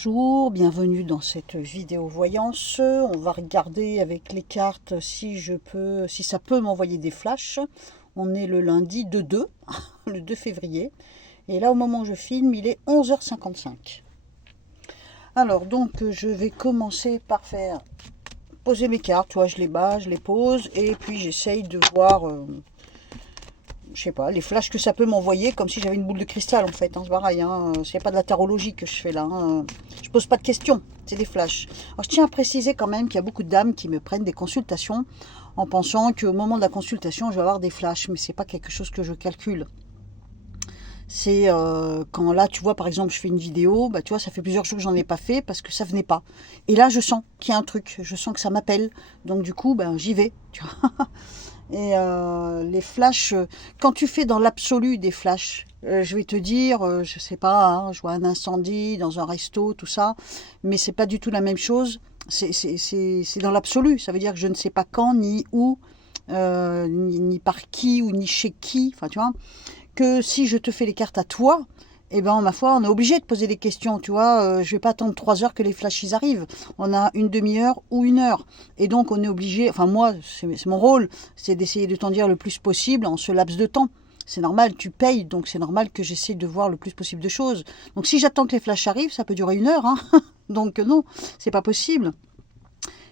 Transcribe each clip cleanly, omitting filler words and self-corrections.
Bonjour, bienvenue dans cette vidéo voyance. On va regarder avec les cartes si ça peut m'envoyer des flashs. On est le lundi le 2 février. Et là, au moment où je filme, il est 11h55. Alors, donc, je vais commencer par poser mes cartes. Tu vois, je les bats, je les pose. Et puis, j'essaye de voir, je sais pas, les flashs que ça peut m'envoyer, comme si j'avais une boule de cristal, en fait. C'est pareil, c'est pas de la tarologie que je fais là. Je pose pas de questions, c'est des flashs. Alors, je tiens à préciser quand même qu'il y a beaucoup de dames qui me prennent des consultations en pensant qu'au moment de la consultation, je vais avoir des flashs. Mais c'est pas quelque chose que je calcule. C'est quand là, tu vois, par exemple, je fais une vidéo, bah, tu vois, ça fait plusieurs jours que j'en ai pas fait parce que ça venait pas. Et là, je sens qu'il y a un truc, je sens que ça m'appelle. Donc, du coup, ben, j'y vais, tu vois. Et les flashs, quand tu fais dans l'absolu des flashs, je vais te dire, je sais pas, je vois un incendie dans un resto, tout ça, mais c'est pas du tout la même chose. C'est dans l'absolu, ça veut dire que je ne sais pas quand, ni où, ni par qui, ou ni chez qui, enfin tu vois, que si je te fais les cartes à toi, eh ben, ma foi, on est obligé de poser des questions, tu vois. Je vais pas attendre 3 heures que les flashs ils arrivent. On a une demi-heure ou 1 heure. Et donc, on est obligé, enfin moi, c'est mon rôle, c'est d'essayer de t'en dire le plus possible en ce laps de temps. C'est normal, tu payes, donc c'est normal que j'essaie de voir le plus possible de choses. Donc, si j'attends que les flashs arrivent, ça peut durer 1 heure, hein. Donc, non, c'est pas possible.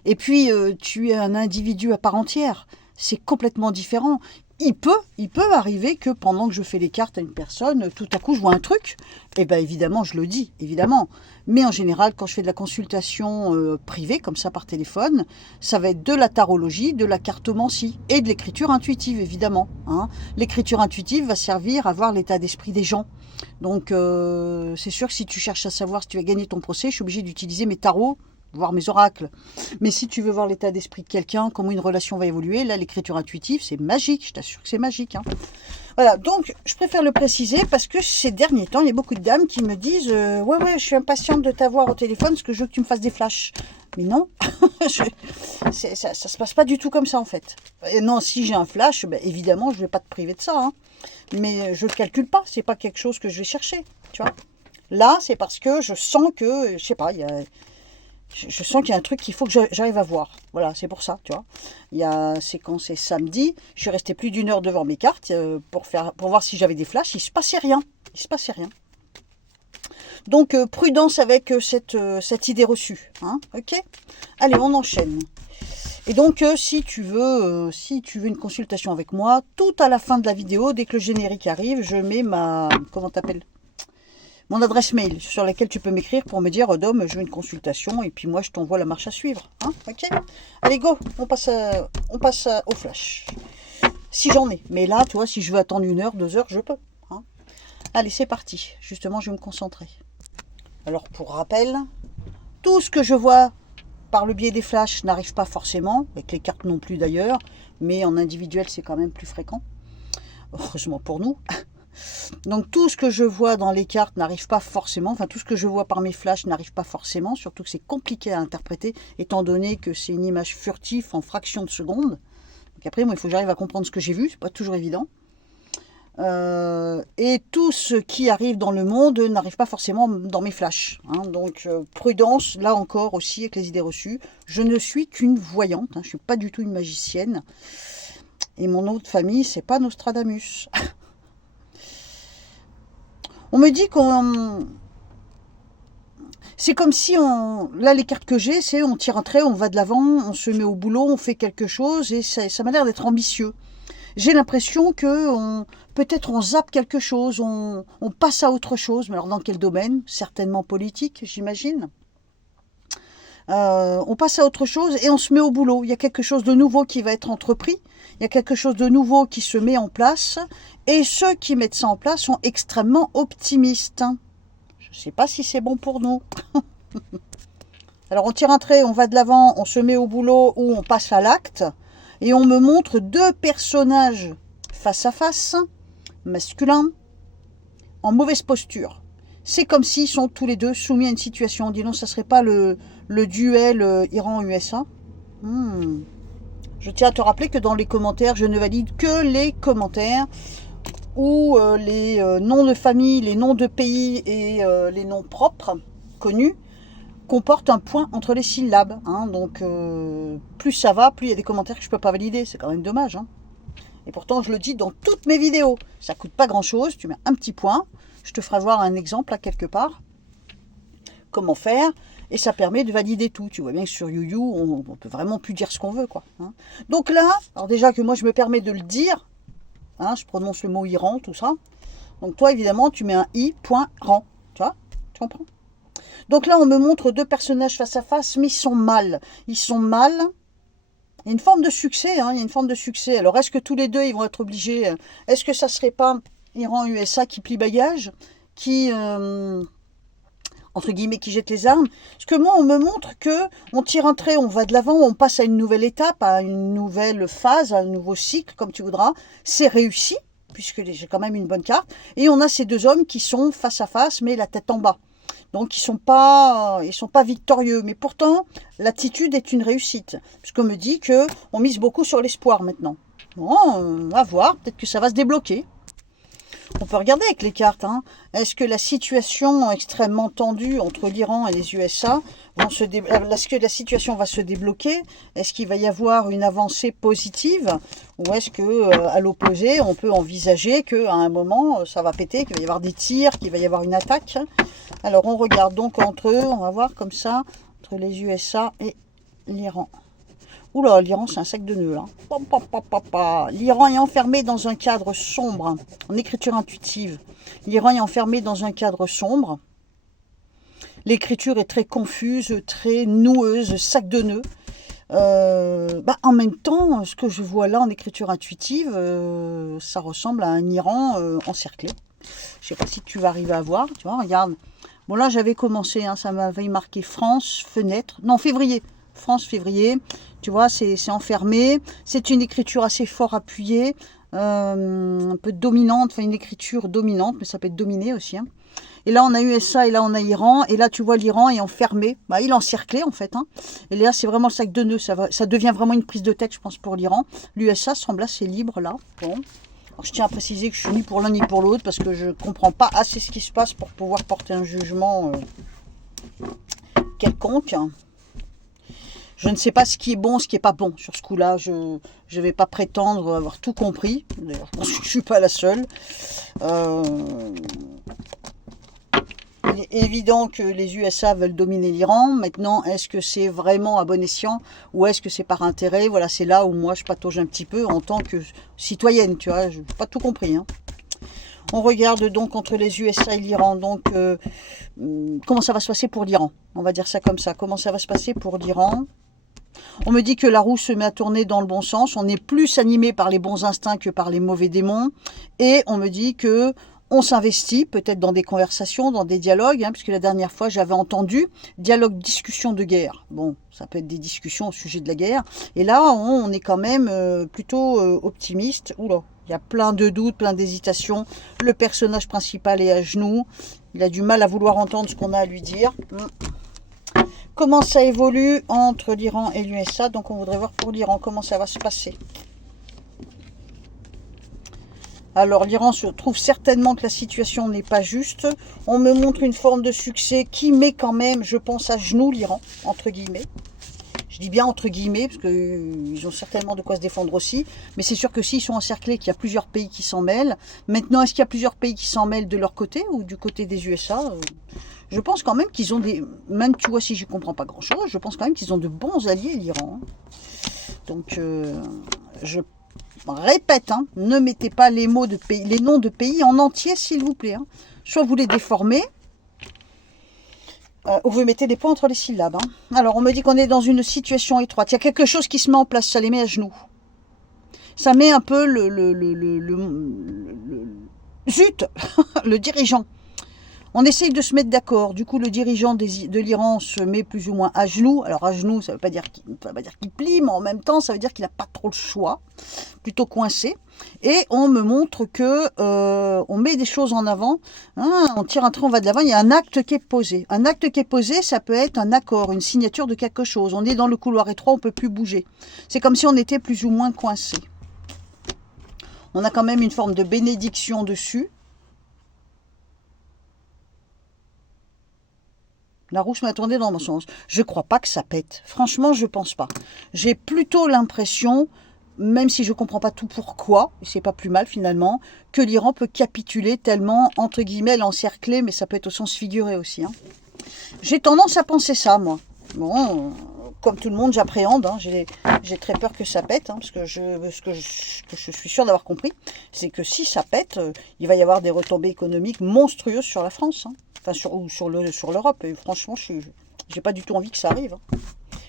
Et puis, tu es un individu à part entière. C'est complètement différent. Il peut arriver que pendant que je fais les cartes à une personne, tout à coup je vois un truc, et bien évidemment je le dis, évidemment. Mais en général, quand je fais de la consultation privée, comme ça par téléphone, ça va être de la tarologie, de la cartomancie et de l'écriture intuitive, évidemment. L'écriture intuitive va servir à voir l'état d'esprit des gens. Donc c'est sûr que si tu cherches à savoir si tu vas gagner ton procès, je suis obligée d'utiliser mes tarots, voir mes oracles. Mais si tu veux voir l'état d'esprit de quelqu'un, comment une relation va évoluer, là, l'écriture intuitive, c'est magique, je t'assure que c'est magique. Voilà, donc je préfère le préciser parce que ces derniers temps, il y a beaucoup de dames qui me disent ouais, je suis impatiente de t'avoir au téléphone parce que je veux que tu me fasses des flashs. Mais non, ça se passe pas du tout comme ça en fait. Et non, si j'ai un flash, ben, évidemment, je vais pas te priver de ça. Mais je ne calcule pas, c'est pas quelque chose que je vais chercher, tu vois. Là, c'est parce que je sens que, je sais pas, je sens qu'il y a un truc qu'il faut que j'arrive à voir. Voilà, c'est pour ça, tu vois. C'est quand c'est samedi, je suis restée plus d'1 heure devant mes cartes pour voir si j'avais des flashs. Il se passait rien. Il se passait rien. Donc, prudence avec cette idée reçue. Ok ? Allez, on enchaîne. Et donc, si tu veux une consultation avec moi, tout à la fin de la vidéo, dès que le générique arrive, je mets comment t'appelles ? Mon adresse mail sur laquelle tu peux m'écrire pour me dire Dom, je veux une consultation et puis moi je t'envoie la marche à suivre. Ok. Allez go, on passe au flash. Si j'en ai. Mais là, tu vois, si je veux attendre 1 heure, 2 heures, je peux. Allez, c'est parti. Justement, je vais me concentrer. Alors pour rappel, tout ce que je vois par le biais des flashs n'arrive pas forcément, avec les cartes non plus d'ailleurs, mais en individuel c'est quand même plus fréquent. Heureusement pour nous. Donc tout ce que je vois dans les cartes n'arrive pas forcément, enfin tout ce que je vois par mes flashs n'arrive pas forcément, surtout que c'est compliqué à interpréter, étant donné que c'est une image furtive en fraction de seconde. Donc après, moi, il faut que j'arrive à comprendre ce que j'ai vu, c'est pas toujours évident. Et tout ce qui arrive dans le monde n'arrive pas forcément dans mes flashs. Donc prudence, là encore aussi, avec les idées reçues. Je ne suis qu'une voyante, je ne suis pas du tout une magicienne. Et mon nom de famille, c'est pas Nostradamus. On me dit c'est comme si là, les cartes que j'ai, c'est on tire un trait, on va de l'avant, on se met au boulot, on fait quelque chose, et ça m'a l'air d'être ambitieux. J'ai l'impression que peut-être on zappe quelque chose, on passe à autre chose, mais alors dans quel domaine ? Certainement politique, j'imagine. On passe à autre chose et on se met au boulot. Il y a quelque chose de nouveau qui va être entrepris, il y a quelque chose de nouveau qui se met en place, et ceux qui mettent ça en place sont extrêmement optimistes. Je ne sais pas si c'est bon pour nous. Alors on tire un trait, on va de l'avant, on se met au boulot ou on passe à l'acte, et on me montre 2 personnages face à face, masculins, en mauvaise posture. C'est comme s'ils sont tous les deux soumis à une situation. Dis donc, ça ne serait pas le duel Iran-USA. Je tiens à te rappeler que dans les commentaires, je ne valide que les commentaires où les noms de famille, les noms de pays et les noms propres, connus, comporte un point entre les syllabes. Hein, donc, plus ça va, plus il y a des commentaires que je ne peux pas valider. C'est quand même dommage. Hein. Et pourtant, je le dis dans toutes mes vidéos. Ça ne coûte pas grand-chose. Tu mets un petit point. Je te ferai voir un exemple là quelque part. Comment faire. Et ça permet de valider tout. Tu vois bien que sur YouYou, on ne peut vraiment plus dire ce qu'on veut. Quoi, hein. Donc là, alors déjà que moi, je me permets de le dire. Hein, je prononce le mot Iran, tout ça. Donc toi, évidemment, tu mets un i.ran. Tu vois? Tu comprends? Donc là, on me montre deux personnages face à face, mais ils sont mal. Ils sont mal. Il y a une forme de succès. Hein, il y a une forme de succès. Alors, est-ce que tous les deux, ils vont être obligés? Est-ce que ça ne serait pas Iran-USA qui plie bagage? Qui, entre guillemets, qui jette les armes? Parce que moi, on me montre que on tire un trait, on va de l'avant, on passe à une nouvelle étape, à une nouvelle phase, à un nouveau cycle, comme tu voudras. C'est réussi, puisque j'ai quand même une bonne carte. Et on a ces deux hommes qui sont face à face, mais la tête en bas. Donc, ils sont pas victorieux. Mais pourtant, l'attitude est une réussite. Puisqu'on me dit qu'on mise beaucoup sur l'espoir maintenant. Bon, on va voir. Peut-être que ça va se débloquer. On peut regarder avec les cartes. Hein. Est-ce que la situation extrêmement tendue entre l'Iran et les USA, est-ce que la situation va se débloquer? Est-ce qu'il va y avoir une avancée positive? Ou est-ce que, à l'opposé, on peut envisager qu'à un moment, ça va péter, qu'il va y avoir des tirs, qu'il va y avoir une attaque? Alors, on regarde donc entre eux, on va voir comme ça, entre les USA et l'Iran. Oula, l'Iran, c'est un sac de nœuds, là. L'Iran est enfermé dans un cadre sombre, en écriture intuitive. L'Iran est enfermé dans un cadre sombre. L'écriture est très confuse, très noueuse, sac de nœuds. En même temps, ce que je vois là en écriture intuitive, ça ressemble à un Iran encerclé. Je ne sais pas si tu vas arriver à voir, tu vois, regarde. Bon là, j'avais commencé, hein, ça m'avait marqué France, fenêtre, non, février. France, février, tu vois, c'est enfermé. C'est une écriture assez fort appuyée, un peu dominante, enfin une écriture dominante, mais ça peut être dominé aussi. Hein. Et là, on a USA et là, on a Iran. Et là, tu vois, l'Iran est enfermé. Bah, il est encerclé, en fait. Hein. Et là, c'est vraiment le sac de nœuds. Ça devient vraiment une prise de tête, je pense, pour l'Iran. L'USA semble assez libre, là. Bon. Alors, je tiens à préciser que je suis ni pour l'un ni pour l'autre parce que je ne comprends pas assez ce qui se passe pour pouvoir porter un jugement quelconque. Je ne sais pas ce qui est bon, ce qui n'est pas bon sur ce coup-là. Je ne vais pas prétendre avoir tout compris. D'ailleurs, je ne suis pas la seule. Il est évident que les USA veulent dominer l'Iran. Maintenant, est-ce que c'est vraiment à bon escient ou est-ce que c'est par intérêt? Voilà, c'est là où moi je patauge un petit peu en tant que citoyenne, tu vois. Je n'ai pas tout compris. Hein. On regarde donc entre les USA et l'Iran. Donc, comment ça va se passer pour l'Iran? On va dire ça comme ça. Comment ça va se passer pour l'Iran? On me dit que la roue se met à tourner dans le bon sens. On est plus animé par les bons instincts que par les mauvais démons. Et on me dit que on s'investit peut-être dans des conversations, dans des dialogues, hein, puisque la dernière fois, j'avais entendu dialogue, discussion de guerre. Bon, ça peut être des discussions au sujet de la guerre. Et là, on est quand même plutôt optimiste. Oula, il y a plein de doutes, plein d'hésitations. Le personnage principal est à genoux. Il a du mal à vouloir entendre ce qu'on a à lui dire. Comment ça évolue entre l'Iran et l'USA? Donc, on voudrait voir pour l'Iran comment ça va se passer. Alors, l'Iran se trouve certainement que la situation n'est pas juste. On me montre une forme de succès qui met quand même, je pense, à genoux l'Iran, entre guillemets. Je dis bien entre guillemets, parce qu'ils ont certainement de quoi se défendre aussi. Mais c'est sûr que s'ils sont encerclés, qu'il y a plusieurs pays qui s'en mêlent. Maintenant, est-ce qu'il y a plusieurs pays qui s'en mêlent de leur côté ou du côté des USA? Je pense quand même qu'ils ont des... Même, tu vois, si je ne comprends pas grand-chose, je pense quand même qu'ils ont de bons alliés, l'Iran. Donc, je répète, hein, ne mettez pas les mots de pays, les noms de pays en entier, s'il vous plaît. Hein. Soit vous les déformez, ou vous mettez des points entre les syllabes. Hein. Alors, on me dit qu'on est dans une situation étroite. Il y a quelque chose qui se met en place, ça les met à genoux. Ça met un peu zut, le dirigeant. On essaye de se mettre d'accord. Du coup, le dirigeant de l'Iran se met plus ou moins à genoux. Alors, à genoux, ça ne veut pas dire qu'il plie, mais en même temps, ça veut dire qu'il n'a pas trop le choix. Plutôt coincé. Et on me montre que on met des choses en avant. Hein, on tire un trait, on va de l'avant. Il y a un acte qui est posé. Un acte qui est posé, ça peut être un accord, une signature de quelque chose. On est dans le couloir étroit, on ne peut plus bouger. C'est comme si on était plus ou moins coincé. On a quand même une forme de bénédiction dessus. La roue se met à tourner dans mon sens. Je crois pas que ça pète. Franchement, je pense pas. J'ai plutôt l'impression, même si je comprends pas tout pourquoi, et c'est pas plus mal finalement, que l'Iran peut capituler tellement, entre guillemets, l'encercler, mais ça peut être au sens figuré aussi. Hein. J'ai tendance à penser ça, moi. Bon, comme tout le monde, j'appréhende. Hein. J'ai très peur que ça pète, hein, parce que je suis sûre d'avoir compris, c'est que si ça pète, il va y avoir des retombées économiques monstrueuses sur la France, hein. Enfin sur l'Europe. Et franchement, j'ai pas du tout envie que ça arrive. Hein.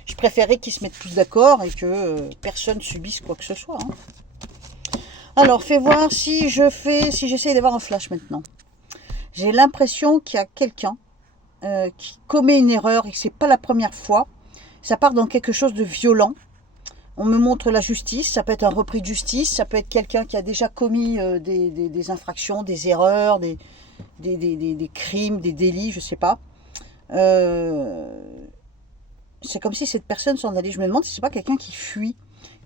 Je préférerais qu'ils se mettent tous d'accord et que personne subisse quoi que ce soit. Hein. Alors, fais voir si j'essaye d'avoir un flash maintenant. J'ai l'impression qu'il y a quelqu'un qui commet une erreur et que c'est pas la première fois. Ça part dans quelque chose de violent. On me montre la justice, ça peut être un repris de justice, ça peut être quelqu'un qui a déjà commis des infractions, des erreurs, des crimes, des délits, je sais pas. C'est comme si cette personne s'en allait. Je me demande si c'est pas quelqu'un qui fuit.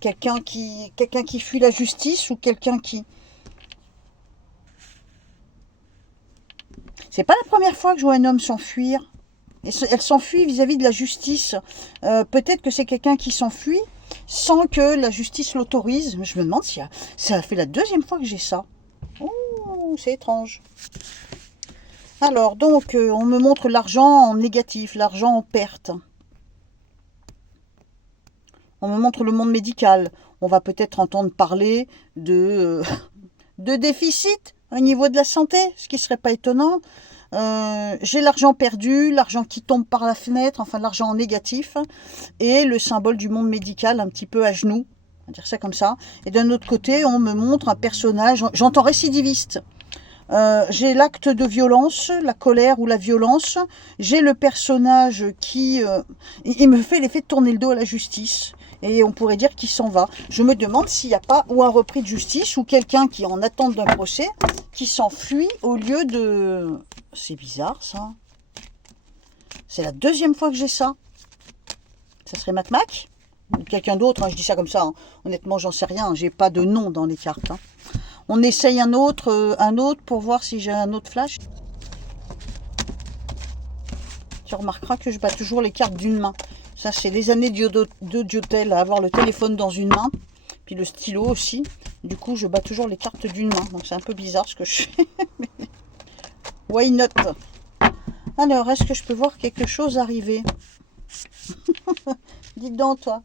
Quelqu'un qui fuit la justice ou quelqu'un qui... C'est pas la première fois que je vois un homme s'enfuir. Elle s'enfuit vis-à-vis de la justice. Peut-être que c'est quelqu'un qui s'enfuit sans que la justice l'autorise. Je me demande si ça fait la deuxième fois que j'ai ça. Oh, c'est étrange. Alors, donc, on me montre l'argent en négatif, l'argent en perte. On me montre le monde médical. On va peut-être entendre parler de déficit au niveau de la santé, ce qui ne serait pas étonnant. J'ai l'argent perdu, l'argent qui tombe par la fenêtre, enfin l'argent en négatif, et le symbole du monde médical un petit peu à genoux, on va dire ça comme ça. Et d'un autre côté, on me montre un personnage, j'entends récidiviste. J'ai l'acte de violence, la colère ou la violence. J'ai le personnage qui... il me fait l'effet de tourner le dos à la justice. Et on pourrait dire qu'il s'en va. Je me demande s'il n'y a pas ou un repris de justice ou quelqu'un qui est en attente d'un procès qui s'enfuit au lieu de... C'est bizarre ça. C'est la deuxième fois que j'ai ça. Ça serait Mac Mac ou quelqu'un d'autre, hein, je dis ça comme ça. Hein. Honnêtement, j'en sais rien. J'ai pas de nom dans les cartes. Hein. On essaye un autre pour voir si j'ai un autre flash. Tu remarqueras que je bats toujours les cartes d'une main. Ça, c'est des années de Diotel à avoir le téléphone dans une main. Puis le stylo aussi. Du coup, je bats toujours les cartes d'une main. Donc, c'est un peu bizarre ce que je fais. Why not? Alors, est-ce que je peux voir quelque chose arriver? Dis donc, toi.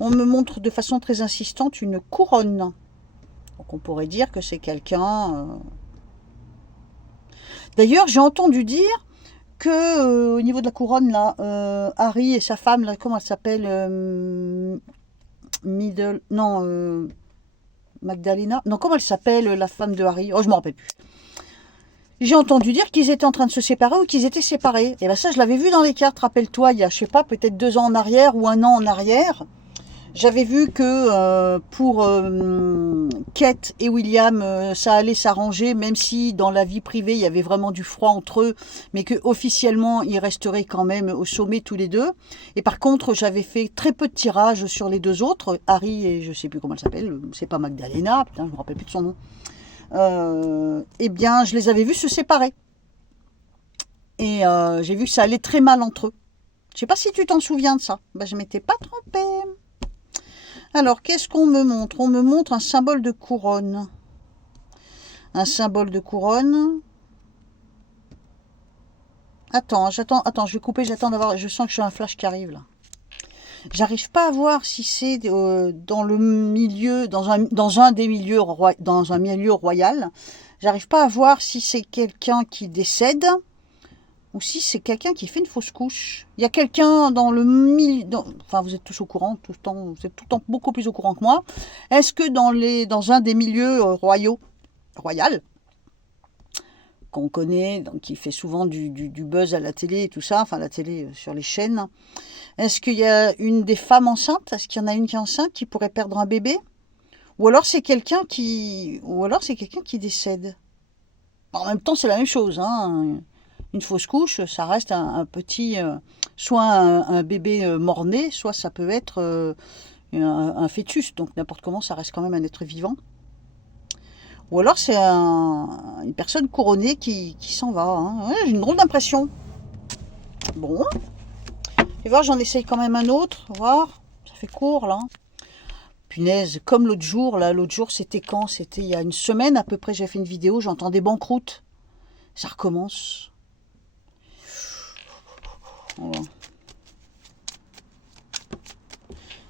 On me montre de façon très insistante une couronne. Donc, on pourrait dire que c'est quelqu'un... D'ailleurs, j'ai entendu dire que au niveau de la couronne, là, Harry et sa femme, là, comment elle s'appelle Magdalena. Non, comment elle s'appelle, la femme de Harry? Oh, je ne me rappelle plus. J'ai entendu dire qu'ils étaient en train de se séparer ou qu'ils étaient séparés. Et bien ça, je l'avais vu dans les cartes, rappelle-toi, il y a, je sais pas, peut-être 2 ans en arrière ou 1 an en arrière. J'avais vu que pour Kate et William, ça allait s'arranger, même si dans la vie privée, il y avait vraiment du froid entre eux, mais que officiellement ils resteraient quand même au sommet tous les deux. Et par contre, j'avais fait très peu de tirages sur les 2 autres, Harry et je sais plus comment elle s'appelle, c'est pas Magdalena, putain, je me rappelle plus de son nom. Eh bien, je les avais vus se séparer. Et j'ai vu que ça allait très mal entre eux. Je sais pas si tu t'en souviens de ça. Ben, je m'étais pas trompée. Alors, qu'est-ce qu'on me montre? On me montre un symbole de couronne. Un symbole de couronne. Attends, je vais couper, j'attends d'avoir... Je sens que j'ai un flash qui arrive, là. J'arrive pas à voir si c'est dans le milieu, dans un milieu royal. J'arrive pas à voir si c'est quelqu'un qui décède ou si c'est quelqu'un qui fait une fausse couche. Il y a quelqu'un dans le milieu... Enfin, vous êtes tous au courant, tout le temps, vous êtes tout le temps beaucoup plus au courant que moi. Est-ce que dans un des milieux royal, qu'on connaît, donc qui fait souvent du buzz à la télé et tout ça, enfin la télé sur les chaînes, est-ce qu'il y a une des femmes enceintes? Est-ce qu'il y en a une qui est enceinte, qui pourrait perdre un bébé? Ou alors c'est quelqu'un qui décède. En même temps, c'est la même chose, hein. Une fausse couche, ça reste un petit, soit un bébé mort-né, soit ça peut être un fœtus. Donc n'importe comment, ça reste quand même un être vivant. Ou alors c'est une personne couronnée qui s'en va. Hein. Ouais, j'ai une drôle d'impression. Bon. Et voir, j'en essaye quand même un autre. Voir. Ça fait court là. Punaise, comme l'autre jour, là, l'autre jour c'était quand? C'était il y a une semaine à peu près, j'ai fait une vidéo, j'entendais banqueroute. Ça recommence. Voilà.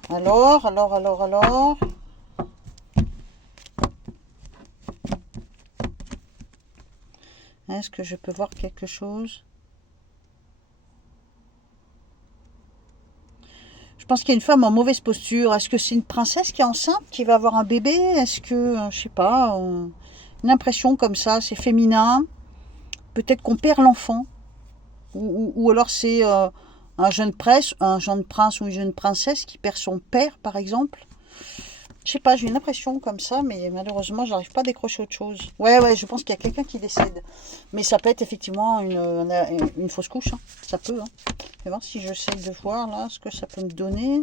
Alors. Est-ce que je peux voir quelque chose? Je pense qu'il y a une femme en mauvaise posture. Est-ce que c'est une princesse qui est enceinte, qui va avoir un bébé? Est-ce que, je sais pas, une impression comme ça, c'est féminin. Peut-être qu'on perd l'enfant. Ou alors c'est un jeune prince ou une jeune princesse qui perd son père, par exemple. Je sais pas, j'ai une impression comme ça, mais malheureusement, j'arrive pas à décrocher autre chose. Ouais, je pense qu'il y a quelqu'un qui décède. Mais ça peut être effectivement une fausse couche. Hein. Ça peut. Hein. Je vais voir si j'essaie de voir là ce que ça peut me donner.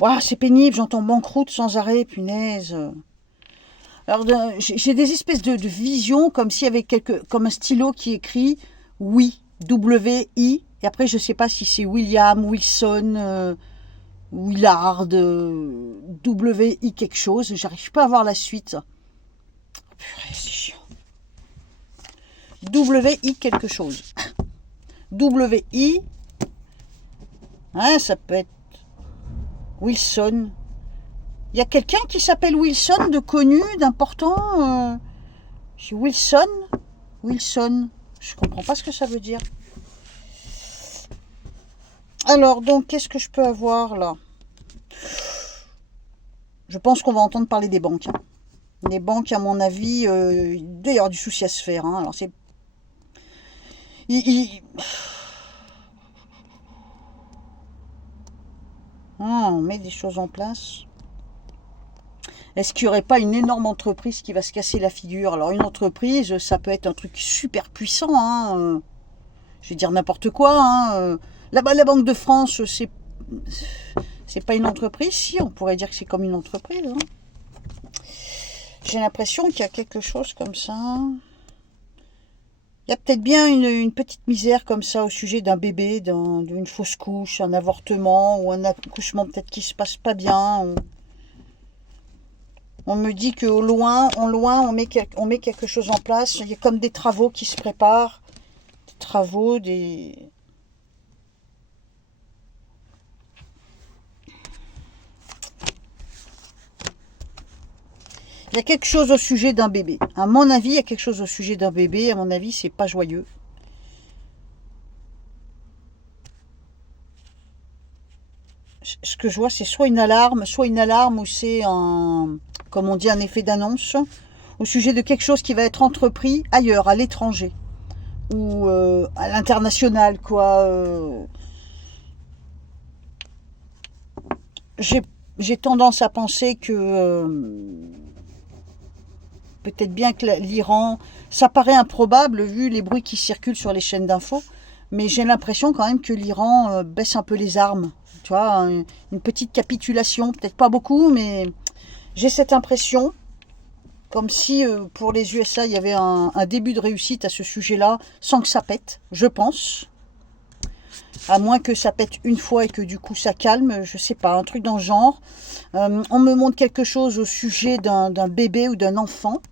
Waouh, c'est pénible, j'entends banqueroute sans arrêt, punaise. Alors, j'ai des espèces de visions comme s'il y avait comme un stylo qui écrit oui, W-I. Et après, je sais pas si c'est William, Wilson... Willard, W-I quelque chose, j'arrive pas à voir la suite. Purée, c'est chiant. W-I quelque chose. W-I, hein, ça peut être Wilson. Il y a quelqu'un qui s'appelle Wilson, de connu, d'important. Wilson, je comprends pas ce que ça veut dire. Alors, donc, qu'est-ce que je peux avoir, là? Je pense qu'on va entendre parler des banques. Hein. Les banques, à mon avis, il doit y avoir du souci à se faire. Hein. Alors, c'est... on met des choses en place. Est-ce qu'il n'y aurait pas une énorme entreprise qui va se casser la figure? Alors, une entreprise, ça peut être un truc super puissant. Hein. Je vais dire n'importe quoi. Hein. Là-bas, la Banque de France, c'est pas une entreprise. Si, on pourrait dire que c'est comme une entreprise. Hein. J'ai l'impression qu'il y a quelque chose comme ça. Il y a peut-être bien une petite misère comme ça au sujet d'un bébé, d'une fausse couche, un avortement ou un accouchement peut-être qui se passe pas bien. On me dit qu'au loin, on met quelque chose en place. Il y a comme des travaux qui se préparent. Des travaux, des... Il y a quelque chose au sujet d'un bébé. À mon avis, il y a quelque chose au sujet d'un bébé. À mon avis, c'est pas joyeux. Ce que je vois, c'est soit une alarme ou c'est comme on dit, un effet d'annonce au sujet de quelque chose qui va être entrepris ailleurs, à l'étranger ou à l'international, quoi. J'ai tendance à penser que peut-être bien que l'Iran, ça paraît improbable vu les bruits qui circulent sur les chaînes d'infos, mais j'ai l'impression quand même que l'Iran baisse un peu les armes. Tu vois, une petite capitulation, peut-être pas beaucoup, mais j'ai cette impression, comme si pour les USA, il y avait un début de réussite à ce sujet-là, sans que ça pète, je pense. À moins que ça pète une fois et que du coup ça calme, je sais pas, un truc dans le genre. On me montre quelque chose au sujet d'un bébé ou d'un enfant.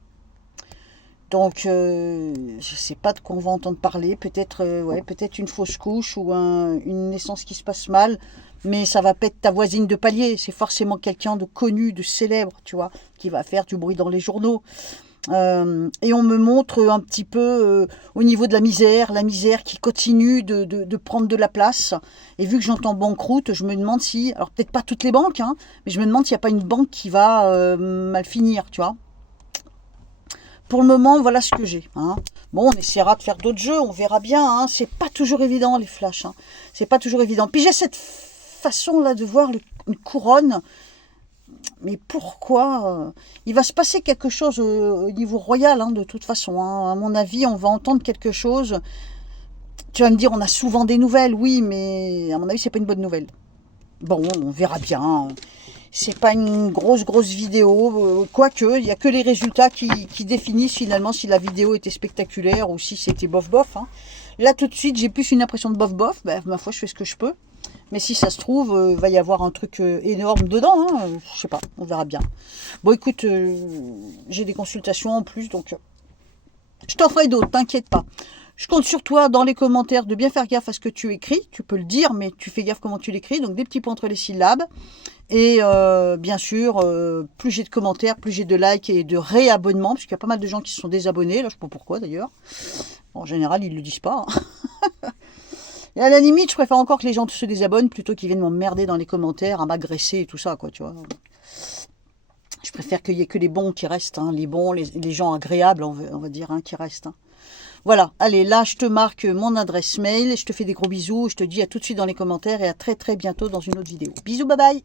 Donc, je sais pas de quoi on va entendre parler. Peut-être peut-être une fausse couche ou une naissance qui se passe mal. Mais ça va pas être ta voisine de palier. C'est forcément quelqu'un de connu, de célèbre, tu vois, qui va faire du bruit dans les journaux. Et on me montre un petit peu au niveau de la misère qui continue de prendre de la place. Et vu que j'entends banqueroute, je me demande si, alors peut-être pas toutes les banques, hein, mais je me demande s'il n'y a pas une banque qui va mal finir, tu vois. Pour le moment, voilà ce que j'ai. Hein. Bon, on essaiera de faire d'autres jeux, on verra bien. Hein. C'est pas toujours évident les flashs. Hein. C'est pas toujours évident. Puis j'ai cette façon là de voir une couronne. Mais pourquoi il va se passer quelque chose au niveau royal, hein, de toute façon. Hein. À mon avis, on va entendre quelque chose. Tu vas me dire, on a souvent des nouvelles, oui, mais à mon avis, c'est pas une bonne nouvelle. Bon, on verra bien. C'est pas une grosse vidéo, quoique, il n'y a que les résultats qui définissent finalement si la vidéo était spectaculaire ou si c'était bof. Hein. Là, tout de suite, j'ai plus une impression de bof. Ben, ma foi, je fais ce que je peux. Mais si ça se trouve, il va y avoir un truc énorme dedans. Hein. Je sais pas, on verra bien. Bon, écoute, j'ai des consultations en plus, donc je t'en ferai d'autres, t'inquiète pas. Je compte sur toi dans les commentaires de bien faire gaffe à ce que tu écris. Tu peux le dire, mais tu fais gaffe comment tu l'écris. Donc des petits points entre les syllabes. Et bien sûr, plus j'ai de commentaires, plus j'ai de likes et de réabonnements. Parce qu'il y a pas mal de gens qui se sont désabonnés. Là, je ne sais pas pourquoi d'ailleurs. En général, ils ne le disent pas. Hein. Et à la limite, je préfère encore que les gens se désabonnent plutôt qu'ils viennent m'emmerder dans les commentaires, à m'agresser et tout ça, quoi, tu vois. Je préfère qu'il n'y ait que les bons qui restent, hein, les bons, les gens agréables, on va dire, hein, qui restent. Hein. Voilà, allez, là, je te marque mon adresse mail, je te fais des gros bisous, je te dis à tout de suite dans les commentaires et à très bientôt dans une autre vidéo. Bisous, bye bye!